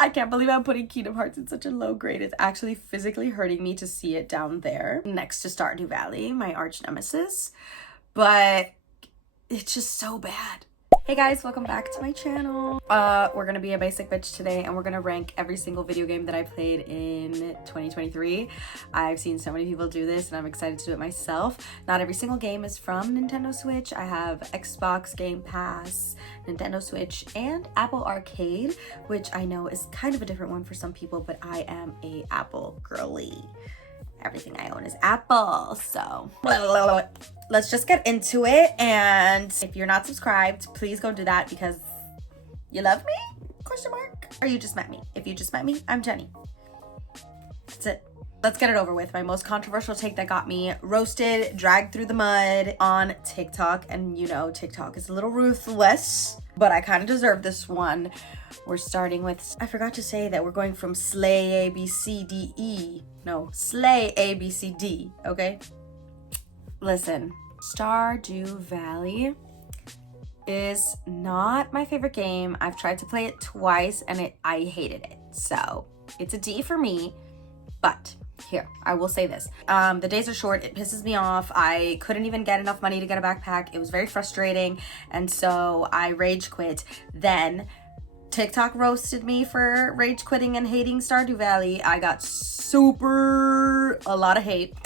I can't believe I'm putting Kingdom Hearts in such a low grade. It's actually physically hurting me to see it down there next to Stardew Valley, my arch nemesis. But it's just so bad. Hey guys, welcome back to my channel. We're gonna be a basic bitch today and we're gonna rank every single video game that I played in 2023. I've seen so many people do this and I'm excited to do it myself. Not every single game is from Nintendo Switch. I have Xbox Game Pass, Nintendo Switch, and Apple Arcade, which I know is kind of a different one for some people, but I am a Apple girly. Everything I own is Apple, so let's just get into it. And if you're not subscribed, please go do that because you love me? Question mark. Or you just met me. If you just met me, I'm Jenny. That's it. Let's get it over with. My most controversial take that got me roasted, dragged through the mud on TikTok. And you know, TikTok is a little ruthless, but I kind of deserve this one. We're starting with, I forgot to say that we're going from Slay A, B, C, D, E. No, Slay A, B, C, D, okay? Listen, Stardew Valley is not my favorite game. I've tried to play it twice and I hated it. So it's a D for me, but here, I will say this. The days are short, it pisses me off. I couldn't even get enough money to get a backpack. It was very frustrating. And so I rage quit. Then TikTok roasted me for rage quitting and hating Stardew Valley. I got a lot of hate.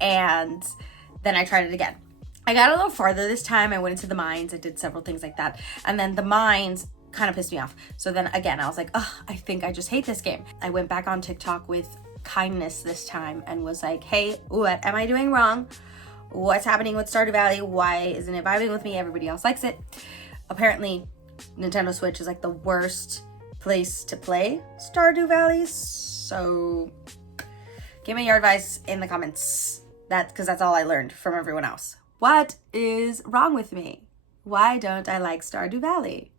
And then I tried it again. I got a little farther this time. I went into the mines. I did several things like that. And then the mines kind of pissed me off. So then again, I was like, oh, I think I just hate this game. I went back on TikTok with kindness this time and was like, hey, what am I doing wrong? What's happening with Stardew Valley? Why isn't it vibing with me? Everybody else likes it. Apparently, Nintendo Switch is like the worst place to play Stardew Valley. So give me your advice in the comments. Because that's all I learned from everyone else. What is wrong with me? Why don't I like Stardew Valley?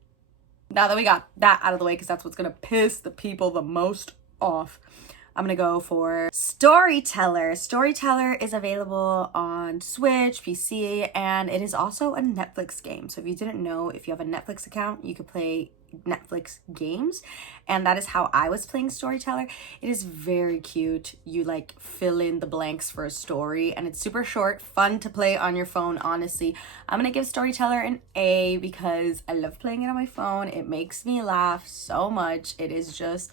Now that we got that out of the way, because that's what's going to piss the people the most off, I'm going to go for Storyteller. Storyteller is available on Switch, PC, and it is also a Netflix game. So if you didn't know, if you have a Netflix account, you could play Netflix games, and that is how I was playing Storyteller. It is very cute. You like fill in the blanks for a story, and it's super short, fun to play on your phone. Honestly, I'm gonna give Storyteller an A because I love playing it on my phone. It makes me laugh so much. It is just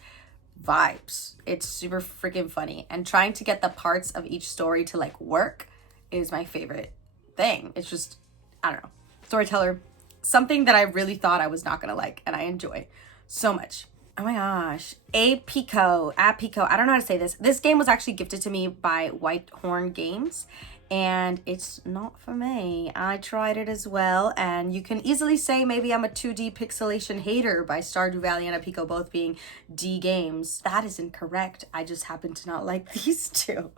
vibes. It's super freaking funny, and trying to get the parts of each story to like work is my favorite thing. It's just, I don't know, Storyteller, something that I really thought I was not gonna like, and I enjoy so much. Oh my gosh. Apico. I don't know how to say this. This game was actually gifted to me by Whitehorn Games, and it's not for me. I tried it as well, and you can easily say maybe I'm a 2D pixelation hater by Stardew Valley and Apico both being D games. That is incorrect. I just happen to not like these two.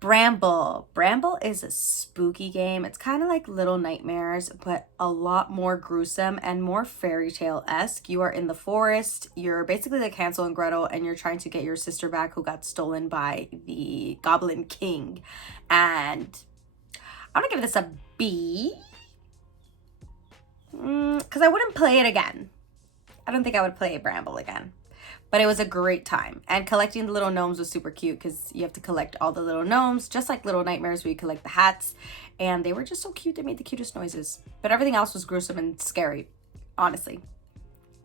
Bramble. Bramble is a spooky game. It's kind of like Little Nightmares, but a lot more gruesome and more fairy tale-esque. You are in the forest. You're basically like Hansel and Gretel, and you're trying to get your sister back who got stolen by the Goblin King. And I'm gonna give this a B. Because I wouldn't play it again. I don't think I would play Bramble again. But it was a great time. And collecting the little gnomes was super cute because you have to collect all the little gnomes, just like Little Nightmares where you collect the hats. And they were just so cute. They made the cutest noises. But everything else was gruesome and scary, honestly.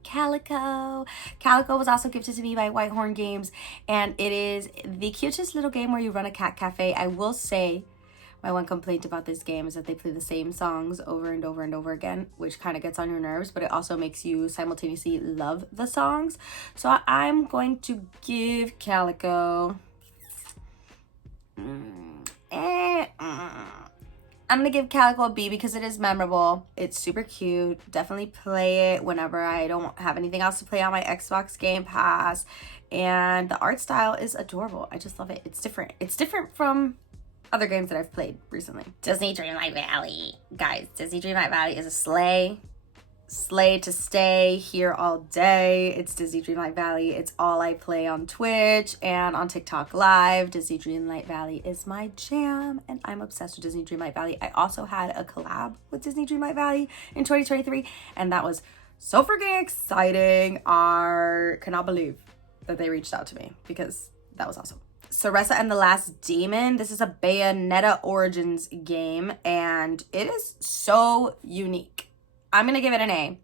Calico. Calico was also gifted to me by Whitehorn Games. And it is the cutest little game where you run a cat cafe. I will say, my one complaint about this game is that they play the same songs over and over and over again, which kind of gets on your nerves, but it also makes you simultaneously love the songs. So I'm going to give Calico I'm gonna give Calico a B because it is memorable. It's super cute. Definitely play it whenever I don't have anything else to play on my Xbox Game Pass. And the art style is adorable. I just love it. It's different. It's different from other games that I've played recently. Disney Dreamlight Valley. Guys, Disney Dreamlight Valley is a slay to stay here all day. It's Disney Dreamlight Valley. It's all I play on Twitch and on TikTok Live. Disney Dreamlight Valley is my jam, and I'm obsessed with Disney Dreamlight Valley. I also had a collab with Disney Dreamlight Valley in 2023, and that was so freaking exciting. I cannot believe that they reached out to me because that was awesome. Cereza and the Last Demon. This is a Bayonetta Origins game, and it is so unique. I'm going to give it an A.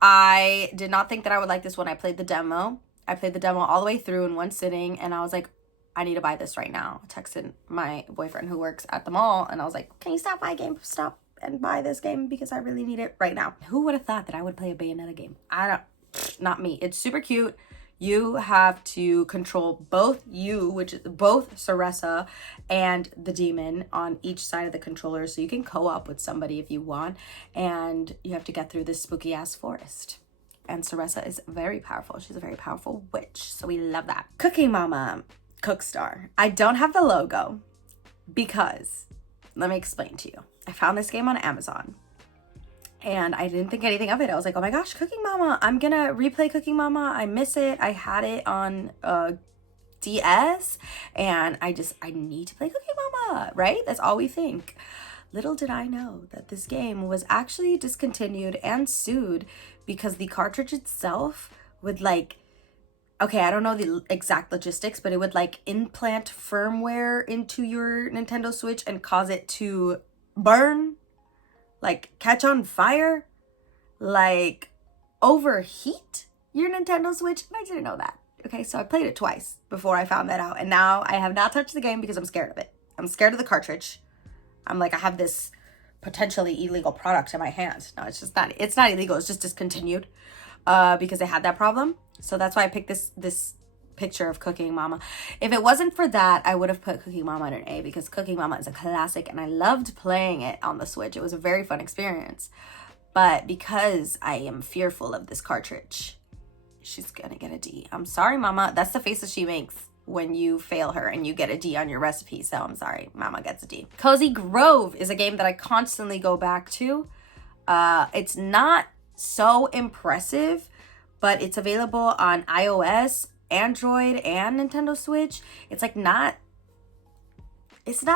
I did not think that I would like this when I played the demo. I played the demo all the way through in one sitting, and I was like, I need to buy this right now. I texted my boyfriend who works at the mall, and I was like, can you stop by GameStop and buy this game because I really need it right now. Who would have thought that I would play a Bayonetta game? Not me. It's super cute. You have to control which is both Cereza and the demon on each side of the controller, so you can co-op with somebody if you want, and you have to get through this spooky ass forest. And Cereza is very powerful. She's a very powerful witch, so we love that. Cooking Mama, Cookstar. I don't have the logo because, let me explain to you. I found this game on Amazon and I didn't think anything of it. I was like, oh my gosh, Cooking Mama. I'm gonna replay Cooking Mama. I miss it. I had it on DS and I need to play Cooking Mama, right? That's all we think. Little did I know that this game was actually discontinued and sued because the cartridge itself would okay, I don't know the exact logistics, but it would implant firmware into your Nintendo Switch and cause it to burn, catch on fire, overheat your Nintendo Switch. And I didn't know that. Okay, so I played it twice before I found that out. And now I have not touched the game because I'm scared of it. I'm scared of the cartridge. I'm like, I have this potentially illegal product in my hand. No, it's not illegal. It's just discontinued because they had that problem. So that's why I picked this picture of Cooking Mama. If it wasn't for that, I would have put Cooking Mama at an A because Cooking Mama is a classic and I loved playing it on the Switch. It was a very fun experience. But because I am fearful of this cartridge, she's gonna get a D. I'm sorry, Mama. That's the face that she makes when you fail her and you get a D on your recipe. So I'm sorry, Mama gets a D. Cozy Grove is a game that I constantly go back to. It's not so impressive, but it's available on iOS, Android, and Nintendo Switch. It's not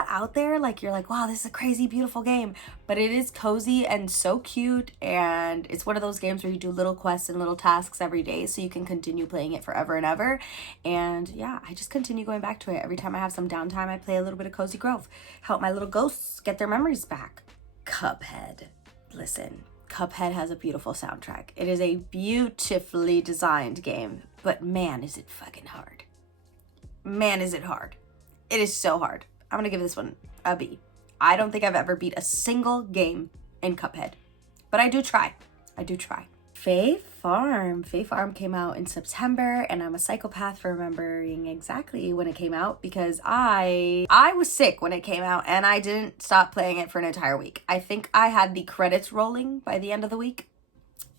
out there you're like, wow, this is a crazy beautiful game, but it is cozy and so cute, and it's one of those games where you do little quests and little tasks every day so you can continue playing it forever and ever. And yeah, I just continue going back to it. Every time I have some downtime, I play a little bit of Cozy Grove, help my little ghosts get their memories back. Cuphead. Listen, Cuphead has a beautiful soundtrack. It is a beautifully designed game, but man, is it fucking hard. Man, is it hard. It is so hard. I'm gonna give this one a B. I don't think I've ever beat a single game in Cuphead, but I do try. Fae Farm. Fae Farm came out in September, and I'm a psychopath for remembering exactly when it came out because I was sick when it came out and I didn't stop playing it for an entire week. I think I had the credits rolling by the end of the week.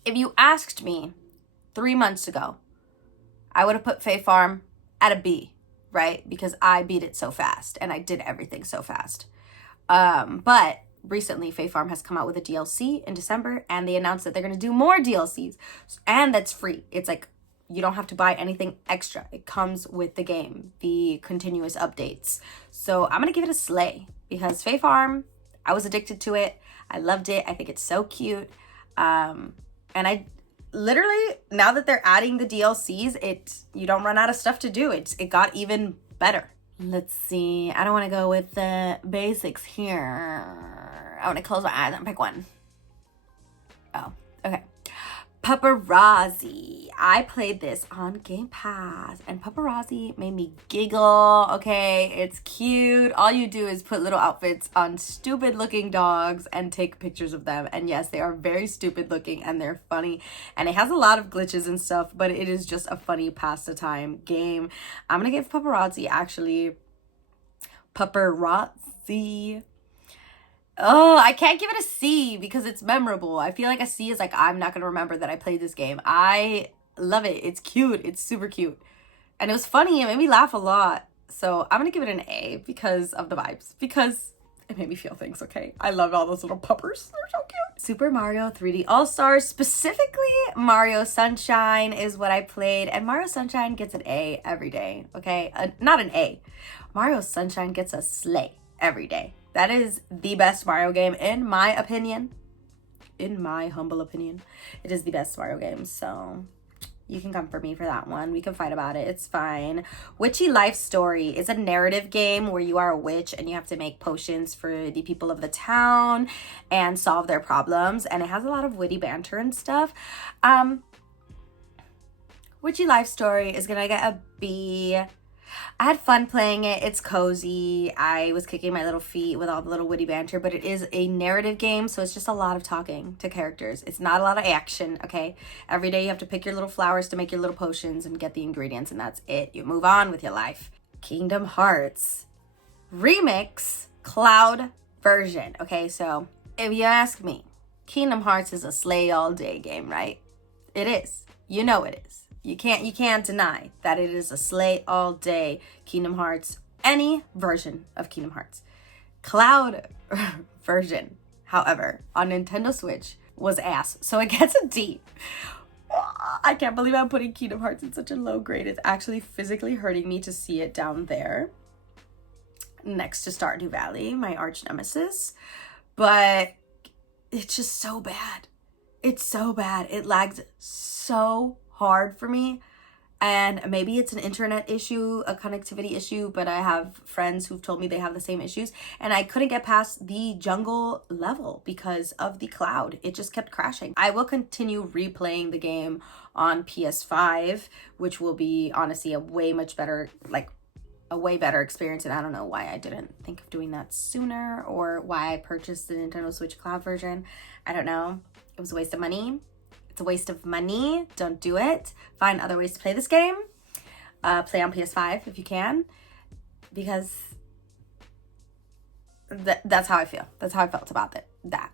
If you asked me 3 months ago, I would have put Fae Farm at a B, right? Because I beat it so fast and I did everything so fast. But recently, Fae Farm has come out with a DLC in December, and they announced that they're going to do more DLCs, and that's free. It's you don't have to buy anything extra. It comes with the game, the continuous updates. So I'm going to give it a slay because Fae Farm, I was addicted to it. I loved it. I think it's so cute. And I literally, now that they're adding the DLCs, you don't run out of stuff to do. It got even better. Let's see. I don't want to go with the basics here. I want to close my eyes and pick one. Oh, okay. Paparazzi. I played this on Game Pass, and Paparazzi made me giggle. Okay, it's cute. All you do is put little outfits on stupid looking dogs and take pictures of them. And yes, they are very stupid looking and they're funny. And it has a lot of glitches and stuff, but it is just a funny pastime game. I'm gonna give Paparazzi Paparazzi. Oh, I can't give it a C because it's memorable. I feel like a C is I'm not going to remember that I played this game. I love it. It's cute. It's super cute. And it was funny. It made me laugh a lot. So I'm going to give it an A because of the vibes. Because it made me feel things, okay? I love all those little puppers. They're so cute. Super Mario 3D All-Stars, specifically Mario Sunshine is what I played. And Mario Sunshine gets an A every day, okay? Not an A. Mario Sunshine gets a slay every day. That is the best Mario game, in my opinion. in my humble opinion, it is the best Mario game. So you can come for me for that one. We can fight about it. It's fine. Witchy Life Story is a narrative game where you are a witch and you have to make potions for the people of the town and solve their problems. And it has a lot of witty banter and stuff. Witchy Life Story is gonna get a B. I had fun playing it. It's cozy. I was kicking my little feet with all the little witty banter, but it is a narrative game, so it's just a lot of talking to characters. It's not a lot of action, okay? Every day you have to pick your little flowers to make your little potions and get the ingredients, and that's it. You move on with your life. Kingdom Hearts Remix Cloud version. Okay, so if you ask me, Kingdom Hearts is a slay all day game, right? It is. You know it is. You can't deny that it is a slay all day Kingdom Hearts, any version of Kingdom Hearts. Cloud version, however, on Nintendo Switch was ass, so it gets a D. I can't believe I'm putting Kingdom Hearts in such a low grade. It's actually physically hurting me to see it down there. Next to Stardew Valley, my arch nemesis. But it's just so bad. It's so bad. It lags so hard for me, and maybe it's an internet issue, a connectivity issue, but I have friends who've told me they have the same issues, and I couldn't get past the jungle level because of the cloud. It just kept crashing. I will continue replaying the game on PS5, which will be honestly a way better experience, and I don't know why I didn't think of doing that sooner or why I purchased the Nintendo Switch Cloud version. I don't know. It was a waste of money. It's a waste of money. Don't do it. Find other ways to play this game. Play on PS5 if you can, because that's how I feel. That's how I felt about that.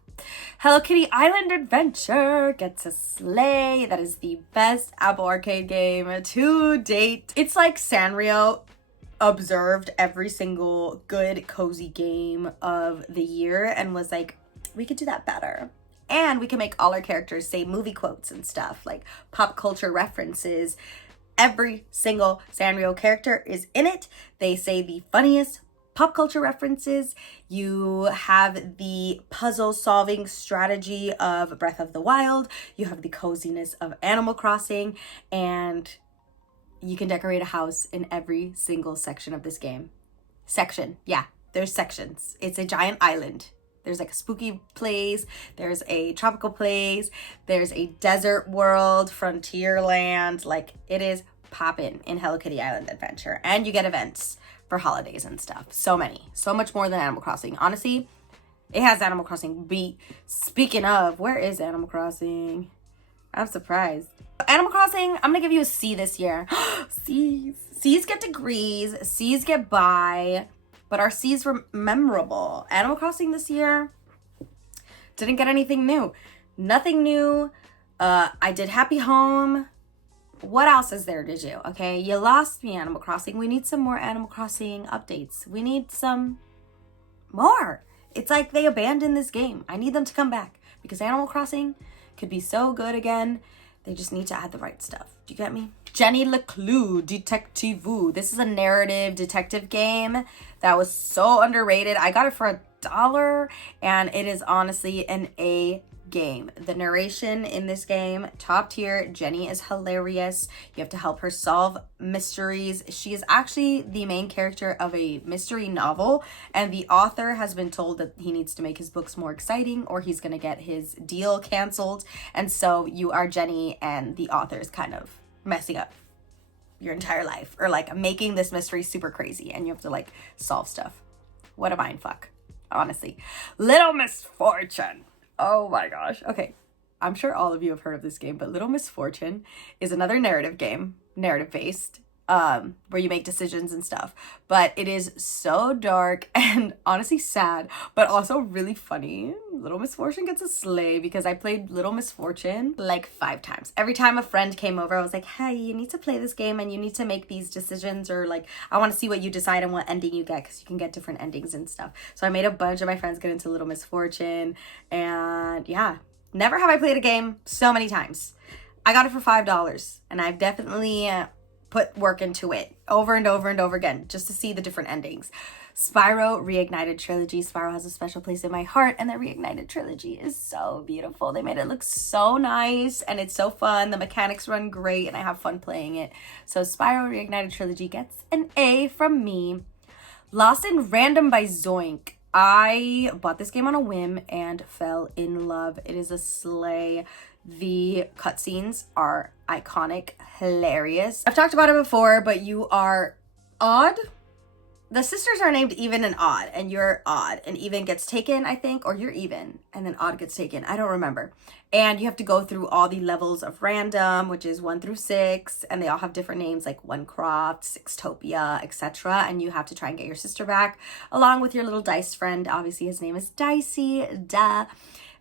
Hello Kitty Island Adventure gets a slay. That is the best Apple Arcade game to date. It's like Sanrio observed every single good, cozy game of the year and was like, we could do that better. And we can make all our characters say movie quotes and stuff, like pop culture references. Every single Sanrio character is in it. They say the funniest pop culture references. You have the puzzle solving strategy of Breath of the Wild. You have the coziness of Animal Crossing. And you can decorate a house in every single section of this game. Yeah, there's sections. It's a giant island. There's like a spooky place, there's a tropical place, there's a desert world, frontier land. Like, it is poppin' in Hello Kitty Island Adventure. And you get events for holidays and stuff. So many. So much more than Animal Crossing. Honestly, it has Animal Crossing beat. Speaking of, where is Animal Crossing? I'm surprised. Animal Crossing, I'm gonna give you a C this year. C's get degrees, C's get by. But our C's were memorable. Animal Crossing this year didn't get anything new. Nothing new. I did Happy Home. What else is there to do? Okay, you lost me, Animal Crossing. We need some more Animal Crossing updates. We need some more. It's like they abandoned this game. I need them to come back because Animal Crossing could be so good again. They just need to add the right stuff. Do you get me? Jenny LeClue Detective. This is a narrative detective game that was so underrated. I got it for $1 and it is honestly an A game. The narration in this game, top tier. Jenny is hilarious. You have to help her solve mysteries. She is actually the main character of a mystery novel, and the author has been told that he needs to make his books more exciting or he's gonna get his deal canceled. And so you are Jenny and the author is kind of messing up your entire life, or like making this mystery super crazy, and you have to like solve stuff. What a mind fuck, honestly. Little Misfortune. Oh my gosh. Okay, I'm sure all of you have heard of this game, but Little Misfortune is another narrative game, narrative based, where you make decisions and stuff. But it is so dark and honestly sad, but also really funny. Little Misfortune gets a slay because I played Little Misfortune like 5 times. Every time a friend came over, I was like, hey, you need to play this game and you need to make these decisions, or like, I want to see what you decide and what ending you get, because you can get different endings and stuff. So I made a bunch of my friends get into Little Misfortune, and yeah, never have I played a game so many times. I got it for $5 and I've definitely put work into it over and over and over again just to see the different endings. Spyro Reignited Trilogy. Spyro has a special place in my heart, and the Reignited Trilogy is so beautiful. They made it look so nice, and it's so fun. The mechanics run great, and I have fun playing it. So Spyro Reignited Trilogy gets an A from me. Lost in Random by Zoink. I bought this game on a whim and fell in love. It is a slay. The cutscenes are iconic, hilarious. I've talked about it before, but you are Odd. The sisters are named Even and Odd, and you're Odd, and Even gets taken, I think, or you're Even, and then Odd gets taken. I don't remember. And you have to go through all the levels of random, which is 1 through 6, and they all have different names like Onecroft, Sixtopia, etc. And you have to try and get your sister back, along with your little dice friend. Obviously, his name is Dicey, duh.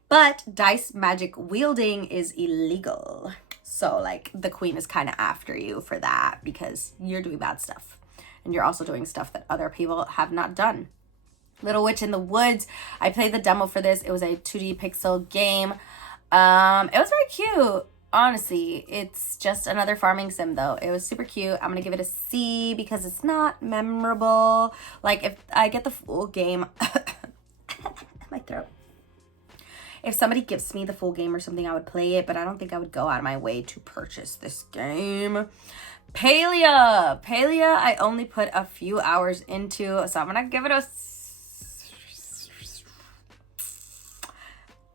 But dice magic wielding is illegal. So, like, the queen is kind of after you for that because you're doing bad stuff. And you're also doing stuff that other people have not done. Little Witch in the Woods. I played the demo for this. It was a 2D pixel game. It was very cute. Honestly, it's just another farming sim though. It was super cute. I'm gonna give it a C because it's not memorable. Like, if I get the full game, my throat. If somebody gives me the full game or something, I would play it, but I don't think I would go out of my way to purchase this game. Palia, I only put a few hours into, so I'm gonna give it a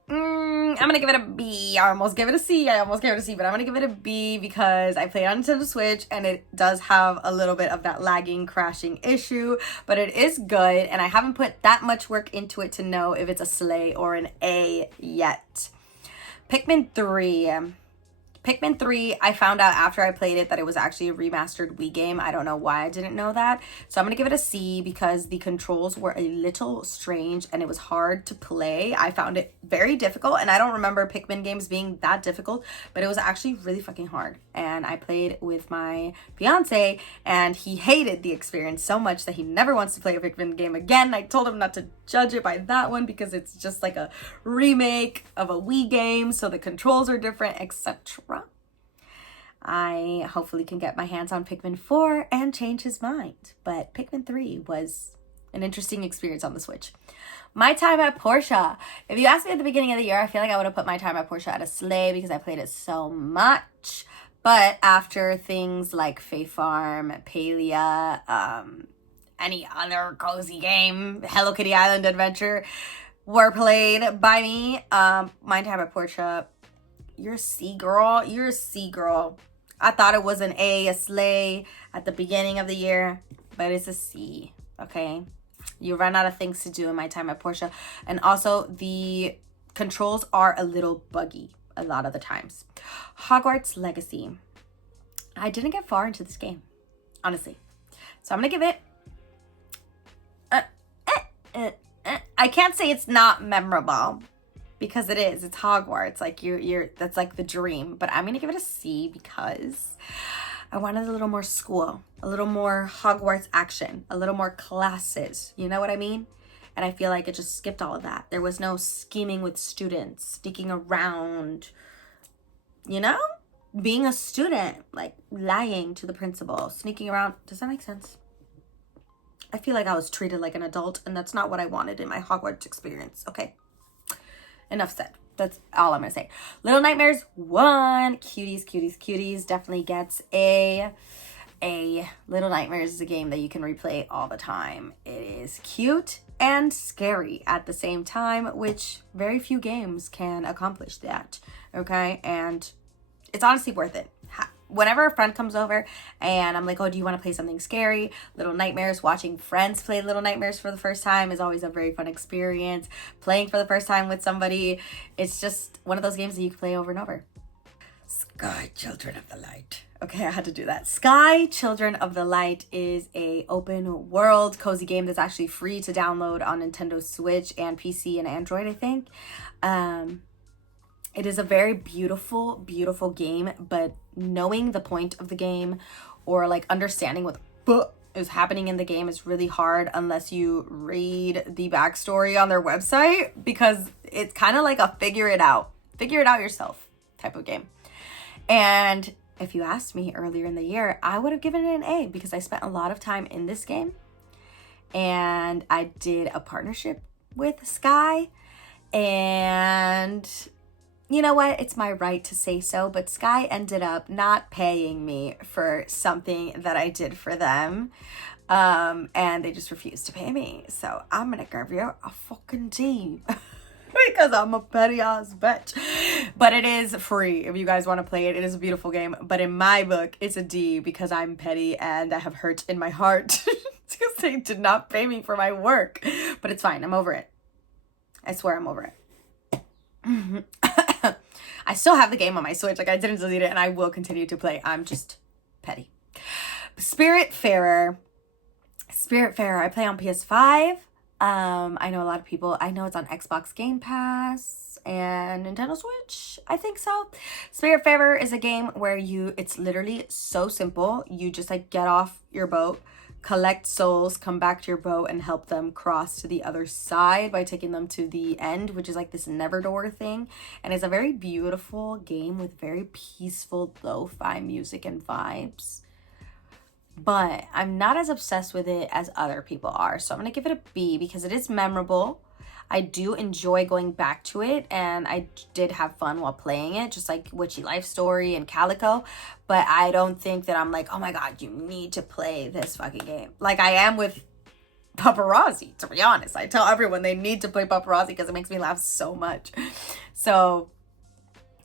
I'm gonna give it a B. I almost gave it a C. But I'm gonna give it a B because I play on Nintendo Switch and it does have a little bit of that lagging, crashing issue, but it is good, and I haven't put that much work into it to know if it's a slay or an A yet. Pikmin 3. Pikmin 3, I found out after I played it that it was actually a remastered Wii game. I don't know why I didn't know that. So I'm going to give it a C because the controls were a little strange and it was hard to play. I found it very difficult, and I don't remember Pikmin games being that difficult, but it was actually really fucking hard. And I played with my fiance and he hated the experience so much that he never wants to play a Pikmin game again. I told him not to judge it by that one because it's just like a remake of a Wii game, so the controls are different, etc. I hopefully can get my hands on Pikmin 4 and change his mind. But Pikmin 3 was an interesting experience on the Switch. My Time at Portia. If you asked me at the beginning of the year, I feel like I would have put My Time at Portia at a slay because I played it so much. But after things like Fae Farm, Palia, any other cozy game, Hello Kitty Island Adventure, were played by me, My Time at Portia, you're a C girl. You're a C girl. I thought it was an A, a slay at the beginning of the year, but it's a C, okay? You run out of things to do in My Time at Portia. And also, the controls are a little buggy a lot of the times. Hogwarts Legacy. I didn't get far into this game, honestly. So I'm going to give it... I can't say it's not memorable, because it is. It's Hogwarts. Like, you're that's like the dream. But I'm gonna give it a C because I wanted a little more school, a little more Hogwarts action, a little more classes. You know what I mean? And I feel like it just skipped all of that. There was no scheming with students, sneaking around, you know? Being a student, like lying to the principal, sneaking around. Does that make sense? I feel like I was treated like an adult, and that's not what I wanted in my Hogwarts experience, okay? Enough said. That's all I'm gonna say. Little Nightmares 1. Cuties. Definitely gets A. Little Nightmares is a game that you can replay all the time. It is cute and scary at the same time, which very few games can accomplish that, okay? And it's honestly worth it. Whenever a friend comes over and I'm like, oh, do you want to play something scary? Little Nightmares, watching friends play Little Nightmares for the first time is always a very fun experience. Playing for the first time with somebody, it's just one of those games that you can play over and over. Sky Children of the Light. Okay, I had to do that. Sky Children of the Light is a open world cozy game that's actually free to download on Nintendo Switch and PC and Android, I think. It is a very beautiful, beautiful game, but knowing the point of the game or like understanding what is happening in the game is really hard unless you read the backstory on their website, because it's kind of like a figure it out yourself type of game. And if you asked me earlier in the year, I would have given it an A because I spent a lot of time in this game and I did a partnership with Sky, and you know what? It's my right to say so, but Sky ended up not paying me for something that I did for them. And they just refused to pay me. So I'm gonna give you a fucking D. Because I'm a petty ass bitch. But it is free if you guys want to play it. It is a beautiful game. But in my book, it's a D because I'm petty and I have hurt in my heart. Because they did not pay me for my work. But it's fine. I'm over it. I swear I'm over it. I still have the game on my Switch. Like, I didn't delete it and I will continue to play. I'm just petty. Spiritfarer. I play on PS5. I know a lot of people, I know it's on Xbox Game Pass and Nintendo Switch, I think so. Spiritfarer is a game where it's literally so simple. You just like get off your boat, collect souls, come back to your boat and help them cross to the other side by taking them to the end, which is like this never door thing. And it's a very beautiful game with very peaceful lo-fi music and vibes. But I'm not as obsessed with it as other people are. So I'm going to give it a B because it is memorable. I do enjoy going back to it, and I did have fun while playing it, just like Witchy Life Story and Calico. But I don't think that I'm like, oh my God, you need to play this fucking game. Like I am with Paparazzi, to be honest. I tell everyone they need to play Paparazzi because it makes me laugh so much. So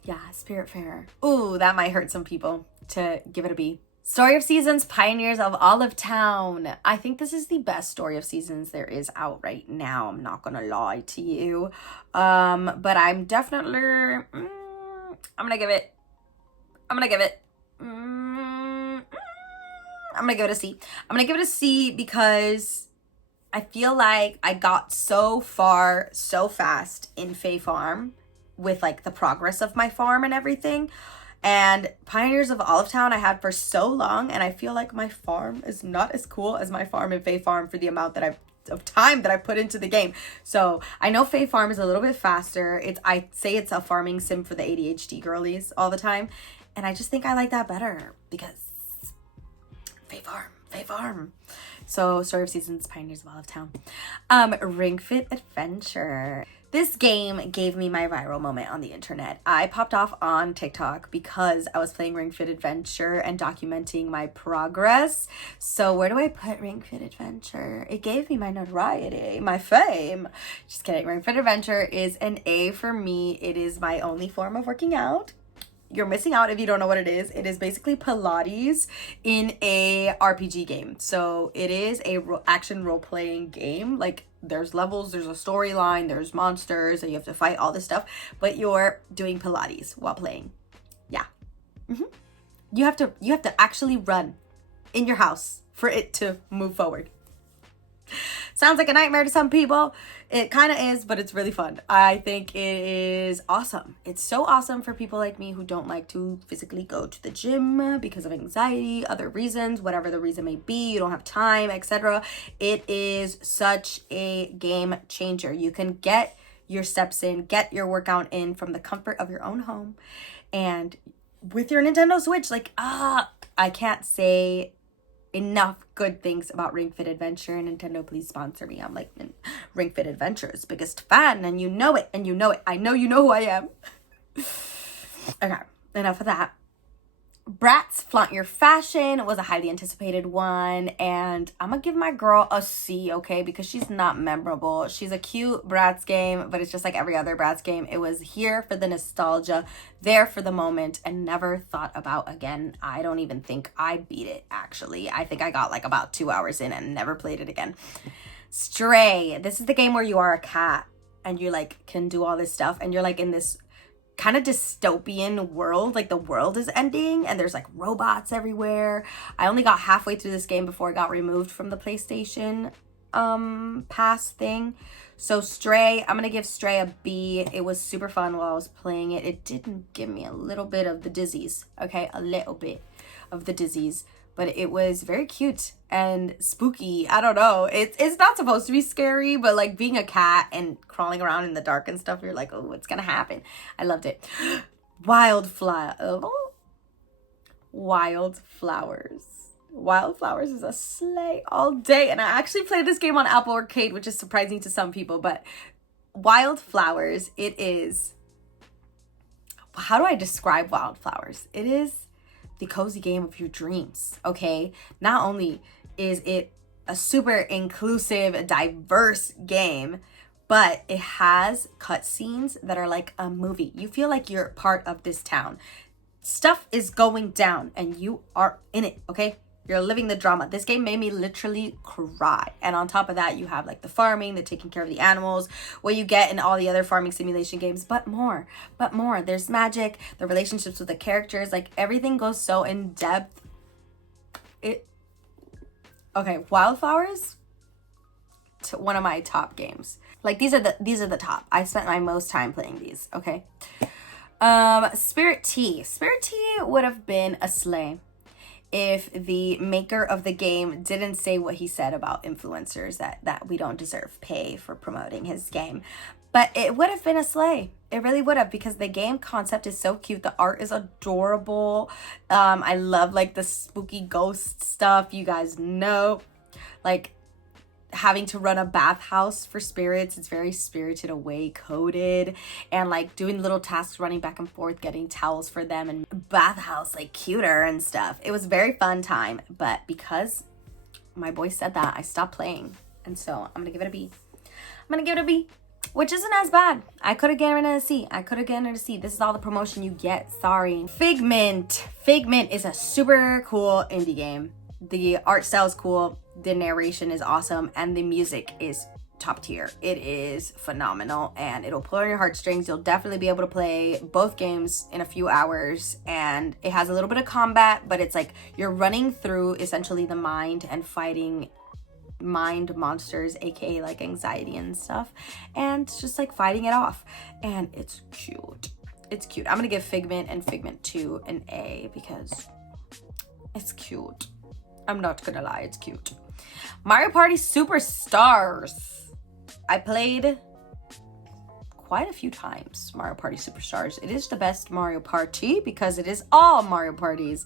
yeah, Spiritfarer. Ooh, that might hurt some people to give it a B. Story of Seasons, Pioneers of Olive Town. I think this is the best Story of Seasons there is out right now. I'm not gonna lie to you. But I'm definitely, I'm gonna give it a C. I'm gonna give it a C because I feel like I got so far so fast in Fae Farm with like the progress of my farm and everything. And Pioneers of Olive Town I had for so long, and I feel like my farm is not as cool as my farm in Fae Farm for the amount of time that I put into the game. So I know Fae Farm is a little bit faster. I say it's a farming sim for the ADHD girlies all the time, and I just think I like that better because Fae Farm. So Story of Seasons, Pioneers of Olive Town. Ring Fit Adventure. This game gave me my viral moment on the internet. I popped off on TikTok because I was playing Ring Fit Adventure and documenting my progress. So where do I put Ring Fit Adventure? It gave me my notoriety, my fame. Just kidding. Ring Fit Adventure is an A for me. It is my only form of working out. You're missing out if you don't know what it is. It is basically Pilates in a RPG game. So it is a action role-playing game. Like there's levels, there's a storyline, there's monsters, and you have to fight all this stuff. But you're doing Pilates while playing. Yeah. You have to actually run in your house for it to move forward. Sounds like a nightmare to some people. It kind of is, but it's really fun. I think it is awesome. It's so awesome for people like me who don't like to physically go to the gym because of anxiety, other reasons, whatever the reason may be, you don't have time, etc. It is such a game changer. You can get your steps in, get your workout in from the comfort of your own home. And with your Nintendo Switch, like, I can't say enough good things about Ring Fit Adventure. Nintendo, please sponsor me. I'm like Ring Fit Adventure's biggest fan, and you know it. I know you know who I am. Okay, enough of that. Bratz Flaunt Your Fashion was a highly anticipated one, and I'm gonna give my girl a C, okay, because she's not memorable. She's a cute Bratz game, but it's just like every other Bratz game. It was here for the nostalgia, there for the moment, and never thought about again. I don't even think I beat it, actually. I think I got like about 2 hours in and never played it again. Stray. This is the game where you are a cat, and you like can do all this stuff, and you're like in this kind of dystopian world. Like the world is ending and there's like robots everywhere. I only got halfway through this game before it got removed from the PlayStation pass thing. So Stray, I'm gonna give Stray a B. It was super fun while I was playing it. It didn't give me a little bit of the dizzies, okay, a little bit of the dizzies, but it was very cute and spooky. I don't know. It's not supposed to be scary, but like being a cat and crawling around in the dark and stuff, you're like, oh, what's gonna happen? I loved it. Wildflowers. Wildflowers is a slay all day. And I actually played this game on Apple Arcade, which is surprising to some people, but Wildflowers, it is, how do I describe Wildflowers? It is the cozy game of your dreams, okay? Not only is it a super inclusive, diverse game, but it has cutscenes that are like a movie. You feel like you're part of this town. Stuff is going down and you are in it, okay? You're living the drama. This game made me literally cry. And on top of that, you have like the farming, the taking care of the animals, what you get in all the other farming simulation games, but more. There's magic, the relationships with the characters, like everything goes so in depth. Okay, Wildflowers, one of my top games. Like these are the top. I spent my most time playing these, okay? Spirit Tea. Spirit Tea would have been a slay if the maker of the game didn't say what he said about influencers, that we don't deserve pay for promoting his game. But it would have been a slay. It really would have, because the game concept is so cute. The art is adorable. I love like the spooky ghost stuff. You guys know, like having to run a bathhouse for spirits. It's very Spirited Away coded, and like doing little tasks, running back and forth, getting towels for them, and bathhouse like cuter and stuff. It was a very fun time, but because my boy said that, I stopped playing. And so I'm gonna give it a B. Which isn't as bad. I could have given it a C. This is all the promotion you get. Sorry. Figment. Figment is a super cool indie game. The art style is cool. The narration is awesome. And the music is top tier. It is phenomenal. And it'll pull on your heartstrings. You'll definitely be able to play both games in a few hours. And it has a little bit of combat, but it's like you're running through essentially the mind and fighting mind monsters, aka like anxiety and stuff, and just like fighting it off. And it's cute. I'm gonna give Figment and Figment 2 an A because it's cute. I'm not gonna lie, it's cute. Mario Party Superstars. I played quite a few times Mario Party Superstars. It is the best Mario Party because it is all Mario Parties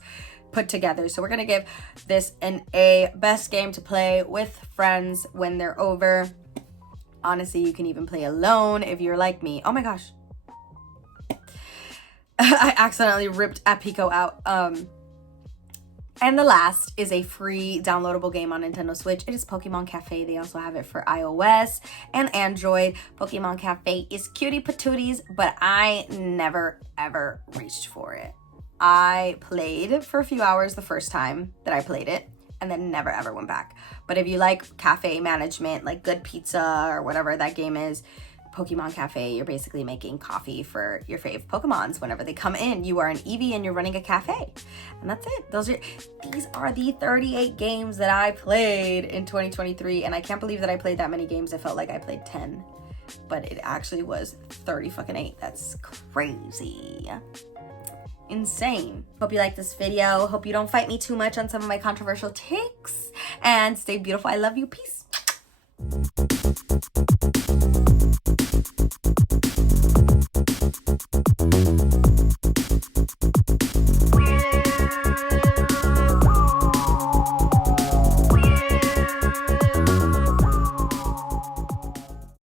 put together. So we're gonna give this an A. Best game to play with friends when they're over. Honestly, you can even play alone if you're like me. Oh my gosh. I accidentally ripped Apico out. And the last is a free downloadable game on Nintendo Switch. It is Pokemon Cafe. They also have it for iOS and Android. Pokemon Cafe is cutie patooties, but I never ever reached for it. I played for a few hours the first time that I played it, and then never ever went back. But if you like cafe management, like good pizza or whatever that game is, Pokemon Cafe, you're basically making coffee for your fave Pokemons whenever they come in. You are an Eevee and you're running a cafe. And that's it. These are the 38 games that I played in 2023, and I can't believe that I played that many games. I felt like I played 10, but it actually was 30 That's crazy. Insane. Hope you like this video. Hope you don't fight me too much on some of my controversial takes. And stay beautiful. I love you. Peace.